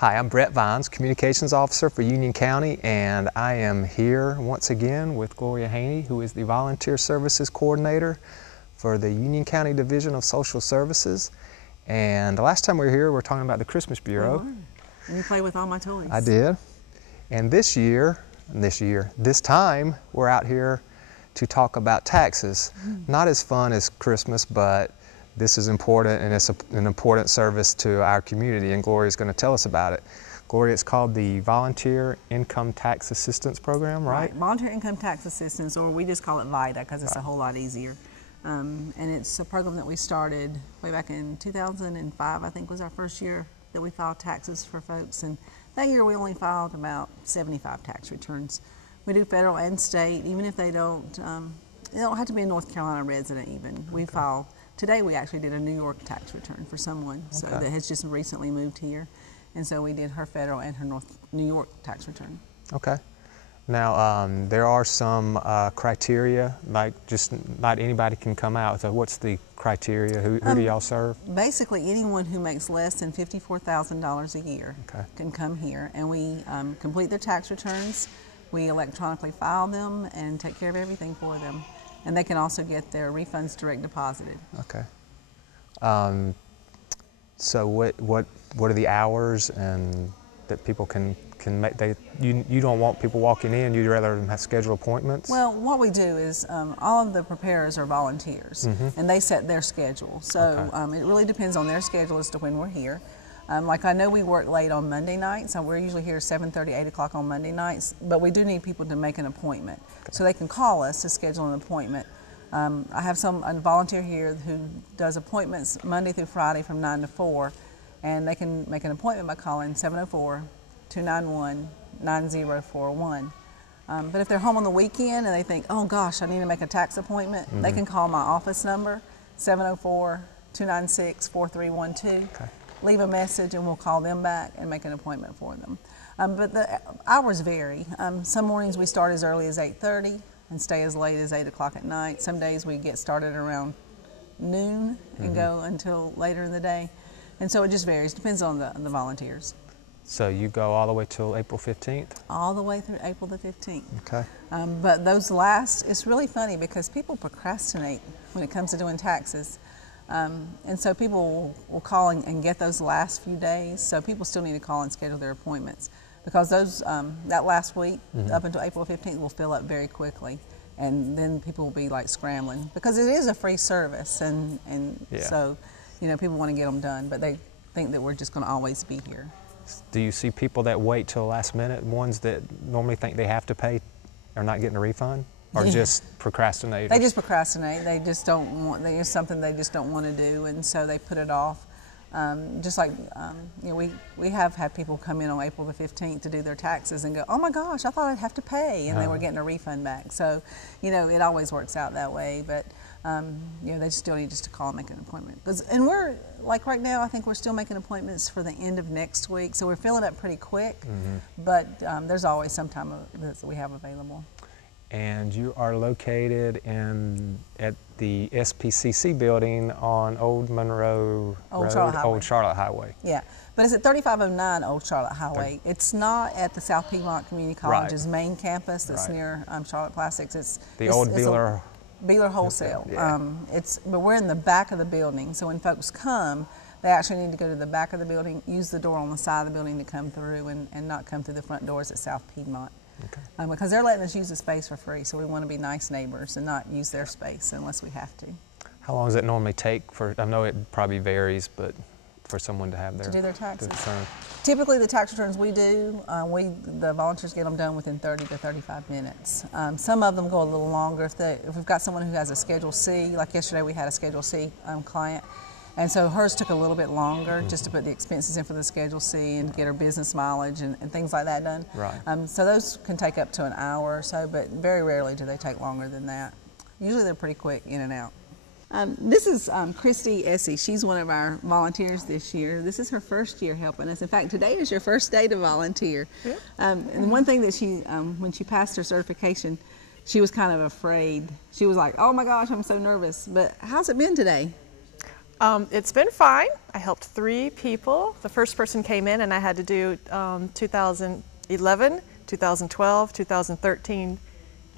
Hi, I'm Brett Vines, Communications Officer for Union County, and I am here once again with Gloria Haney, who is the Volunteer Services Coordinator for the Union County Division of Social Services. And the last time we were here, we were talking about the Christmas Bureau. And you play with all my toys. I did. And this time, we're out here to talk about taxes. Not as fun as Christmas, but this is important, and it's an important service to our community, and Gloria's going to tell us about it. Gloria, it's called the Volunteer Income Tax Assistance Program, right? Volunteer Income Tax Assistance, or we just call it VITA because it's a whole lot easier. And it's a program that we started way back in 2005, I think was our first year that we filed taxes for folks. And that year we only filed about 75 tax returns. We do federal and state, even if they don't have to be a North Carolina resident even. We file. Today we actually did a New York tax return for someone that has just recently moved here. And so we did her federal and her New York tax return. Okay. Now there are some criteria, like just not anybody can come out. So what's the criteria? Who do y'all serve? Basically anyone who makes less than $54,000 a year can come here, and we complete their tax returns. We electronically file them and take care of everything for them. And they can also get their refunds direct deposited. Okay. So what are the hours and that people can make? You don't want people walking in. You'd rather them have scheduled appointments. Well, what we do is all of the preparers are volunteers, and they set their schedule. So it really depends on their schedule as to when we're here. Like I know we work late on Monday nights, so we're usually here 7:30, 8 o'clock on Monday nights, but we do need people to make an appointment. So they can call us to schedule an appointment. I have a volunteer here who does appointments Monday through Friday from 9 to 4, and they can make an appointment by calling 704-291-9041. But if they're home on the weekend and they think, oh gosh, I need to make a tax appointment, they can call my office number, 704-296-4312. Leave a message and we'll call them back and make an appointment for them. But the hours vary. Some mornings we start as early as 8:30 and stay as late as 8 o'clock at night. Some days we get started around noon and go until later in the day. And so it just varies, depends on the volunteers. So you go all the way till April 15th? All the way through April the 15th. Okay. But those last, it's really funny because people procrastinate when it comes to doing taxes. And so people will call and get those last few days. So people still need to call and schedule their appointments because those that last week up until April 15th will fill up very quickly, and then people will be like scrambling because it is a free service, and so people want to get them done, but they think that we're just going to always be here. Do you see people that wait till the last minute, ones that normally think they have to pay are not getting a refund? Or just procrastinate? They just procrastinate. They just don't want. It's something they just don't want to do, and so they put it off. Just like we have had people come in on April the 15th to do their taxes and go, "Oh my gosh, I thought I'd have to pay," and they were getting a refund back. So, it always works out that way. But they still need just to call and make an appointment. And we're like right now, I think we're still making appointments for the end of next week, so we're filling up pretty quick. But there's always some time that we have available. And you are located at the SPCC building on Old Monroe Road, Old Charlotte Highway. Yeah, but it's at 3509 Old Charlotte Highway. It's not at the South Piedmont Community College's main campus that's near Charlotte Plastics. It's the old Beeler Wholesale. Yeah. But we're in the back of the building, so when folks come, they actually need to go to the back of the building, use the door on the side of the building to come through, and not come through the front doors at South Piedmont. Because they're letting us use the space for free, so we want to be nice neighbors and not use their space unless we have to. How long does it normally take I know it probably varies, but for someone to do their taxes? Return? Typically the tax returns we do, the volunteers get them done within 30 to 35 minutes. Some of them go a little longer. If we've got someone who has a Schedule C, like yesterday we had a Schedule C client, and so hers took a little bit longer just to put the expenses in for the Schedule C and get her business mileage and things like that done. So those can take up to an hour or so, but very rarely do they take longer than that. Usually they're pretty quick in and out. This is Christy Essie. She's one of our volunteers this year. This is her first year helping us. In fact, today is your first day to volunteer. And one thing that when she passed her certification, she was kind of afraid. She was like, oh my gosh, I'm so nervous. But how's it been today? It's been fine. I helped 3 people. The first person came in and I had to do 2011, 2012, 2013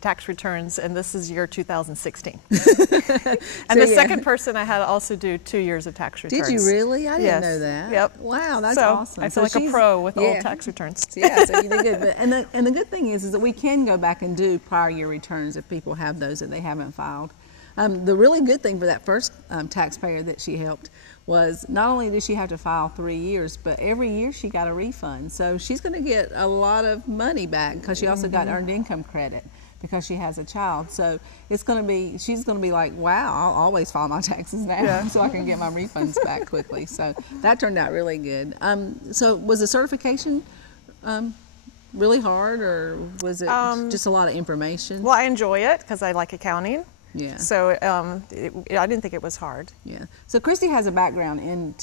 tax returns, and this is year 2016. And the second person I had to also do 2 years of tax returns. Did you really? I didn't know that. Yep. Wow, that's so awesome. I feel like a pro with old tax returns. Yeah, so you did good. But, and the good thing is that we can go back and do prior year returns if people have those that they haven't filed. The really good thing for that first taxpayer that she helped was not only did she have to file 3 years, but every year she got a refund. So she's going to get a lot of money back because she also got earned income credit because she has a child. So it's going to be, she's going to be like, wow, I'll always file my taxes now so I can get my refunds back quickly. So that turned out really good. So was the certification really hard, or was it just a lot of information? Well, I enjoy it because I like accounting. Yeah. So I didn't think it was hard. Yeah. So Christy has a background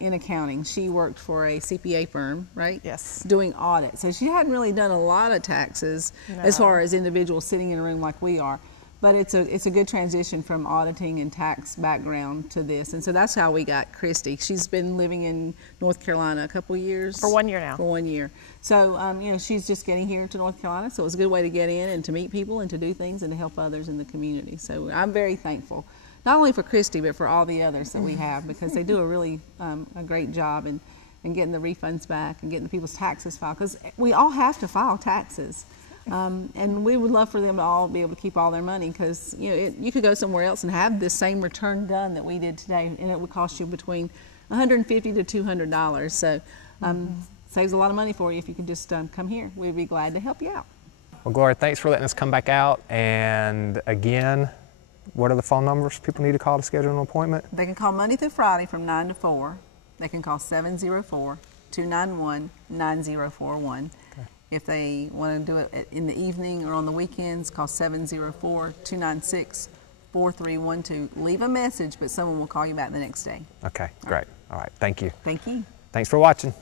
in accounting. She worked for a CPA firm, right? Yes. Doing audit. So she hadn't really done a lot of taxes as far as individuals sitting in a room like we are. But it's a good transition from auditing and tax background to this. And so that's how we got Christy. She's been living in North Carolina a couple years. For 1 year now. For 1 year. So, you know, she's just getting here to North Carolina. So it was a good way to get in and to meet people and to do things and to help others in the community. So I'm very thankful, not only for Christy, but for all the others that we have, because they do a really a great job in getting the refunds back and getting the people's taxes filed. Because we all have to file taxes. And we would love for them to all be able to keep all their money, because you know you could go somewhere else and have this same return done that we did today, and it would cost you between $150 to $200. So saves a lot of money for you if you could just come here. We'd be glad to help you out. Well, Gloria, thanks for letting us come back out. And again, what are the phone numbers people need to call to schedule an appointment? They can call Monday through Friday from 9 to 4. They can call 704-291-9041. Okay. If they want to do it in the evening or on the weekends, call 704-296-4312. Leave a message, but someone will call you back the next day. Okay, great. All right, thank you. Thank you. Thanks for watching.